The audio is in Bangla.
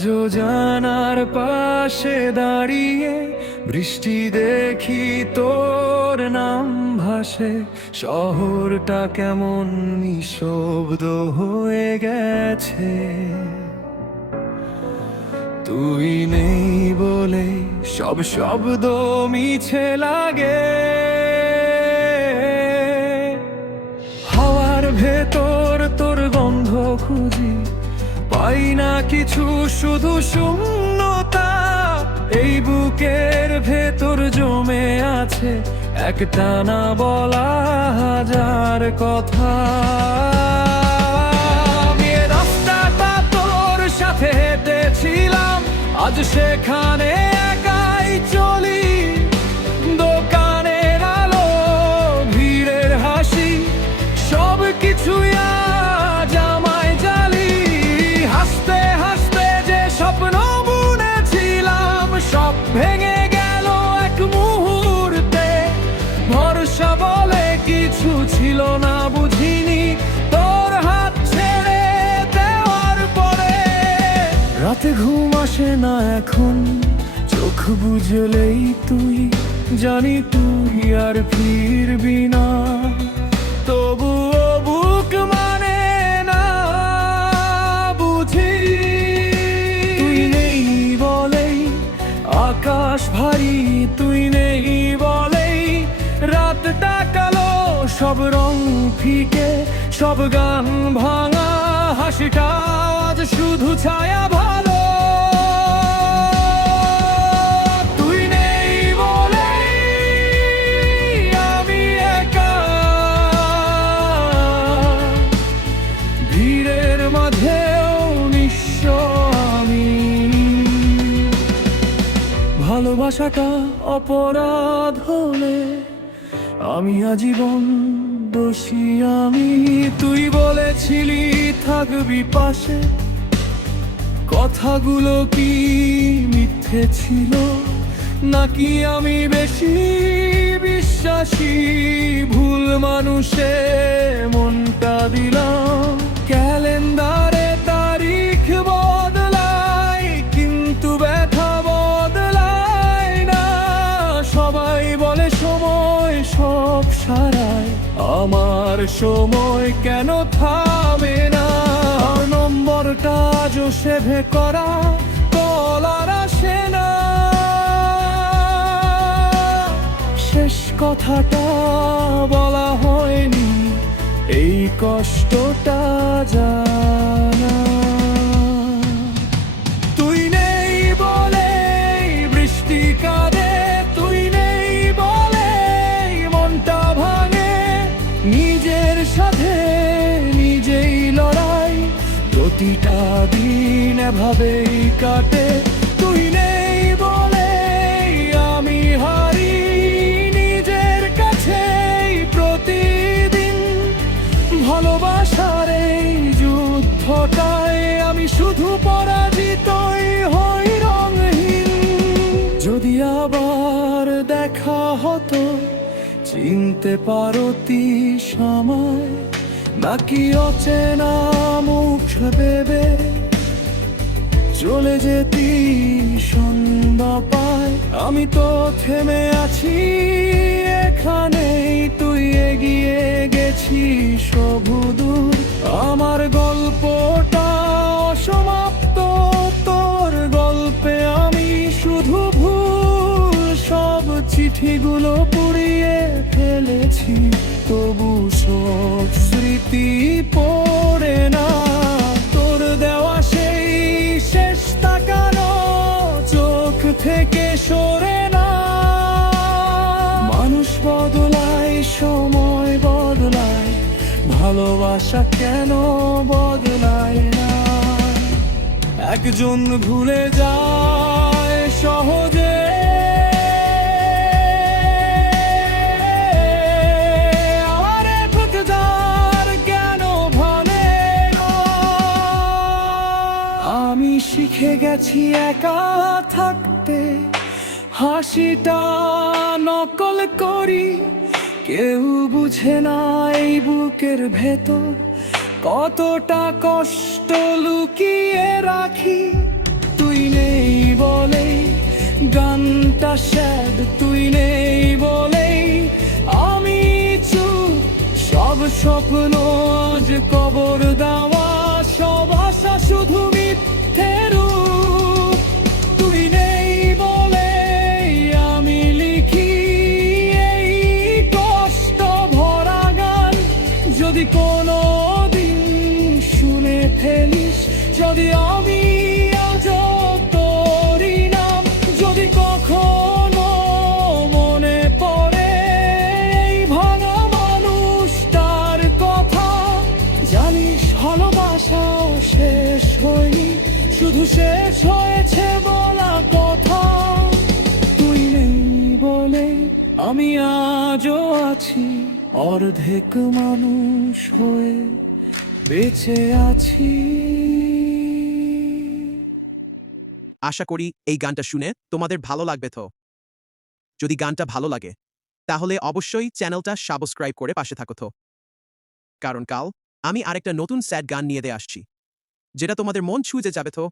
আজও জানার পাশে দাঁড়িয়ে বৃষ্টি দেখি তোর নাম ভাসে। শহরটা কেমন নিঃশব্দ হয়ে গেছে। তুই নেই বলে সব শব্দ মিছে লাগে। হাওয়ার ভেতর তোর গন্ধ খুঁজি পাই না কিছু, শুধু শূন্যতা। এই বুকের ভেতর জমে আছে একটা না বলা হাজার কথা। রাস্তাটা তোর সাথে হেঁটেছিলাম, আজ সেখানে ভেঙে গেল এক মুহূর্তে। ভরসা বলে কিছু ছিল না, বুঝিনি। তোর হাত ছেড়ে দেওয়ার পরে রাতে ঘুম আসে না এখন। চোখ বুঝলেই তুই, জানি তুই আর ফিরবি না। তবুও বুক মানে সব রং ফিকে, সব গান ভাঙা হাসিটা আজ শুধু ছায়া ভালো। তুই নেই বলেই আমি একা। ভিড়ের মাঝেও নিঃস্ব আমি। ভালোবাসাটা অপরাধ হলে আমি আজীবন দোষী আমি, তুই বলেছিলি থাকবি পাশে। কথাগুলো কি মিথ্যে ছিল? নাকি আমি বেশি বিশ্বাসী? ভুল মানুষে মনটা দিলাম। ক্যালেন্ডারে আমার সময় কেন থামে না? আর নম্বরটা আজও সেভে করা কলার আসে না। শেষ কথাটা বলা হয়নি, এই কষ্টটা জানা। প্রতিটা দিন এভাবেই কাটে। তুই নেই বলে আমি হারি, নিজের কাছেই প্রতিদিন ভালোবাসার এই যুদ্ধটায় আমি শুধু পরাজিতই হই রঙহীন। যদি আবার দেখা হতো, চিনতে পারতি সময়। নাকি অচেনা মুখ ভেবে চলে যেতি সন্ধ্যা পায়? আমি তো থেমে আছি, এখানেই তুই এগিয়ে গেছিস বহুদূর আমার গল্পটা সমাপ্ত, তোর গল্পে আমি শুধু ভুল, সব চিঠিগুলো স্মৃতি পড়ে না। তোর দেওয়া সেই শেষ তাকানো চোখ থেকে সরে না। মানুষ বদলায়, সময় বদলায়, ভালোবাসা কেন বদলায় না? একজন ভুলে যায়, সহজে গেছি একা থাকতে। হাসিটা নকল করি, কেউ বুঝে না এই বুকের ভেতর। কতটা কষ্ট লুকিয়ে রাখি, তুই নেই বলে গানটা স্যাড, তুই নেই বলে আমি চুপ, সব স্বপ্ন কবর দেওয়া, সব আশা শুধু কোনো দিন শুনে ফেলিস, যদি আমি নাম যদি কখনো মনে পড়ে এই ভাঙা মানুষটার কথা। জানিস, ভালোবাসাও শেষ হয়নি, শুধু শেষ হয়েছে বলা কথা। তুই নেই বলে আমি আজও আছি। অর্ধেক মানুষ হয়ে বেঁচে আছি। আশা করি এই গানটা শুনে তোমাদের ভালো লাগবে তো। যদি গানটা ভালো লাগে, তাহলে অবশ্যই চ্যানেলটা সাবস্ক্রাইব করে পাশে থাকো তো। কারণ কাল আমি আরেকটা নতুন স্যাড গান নিয়ে দিয়ে আসছি, যেটা তোমাদের মন ছুঁজে যাবে তো।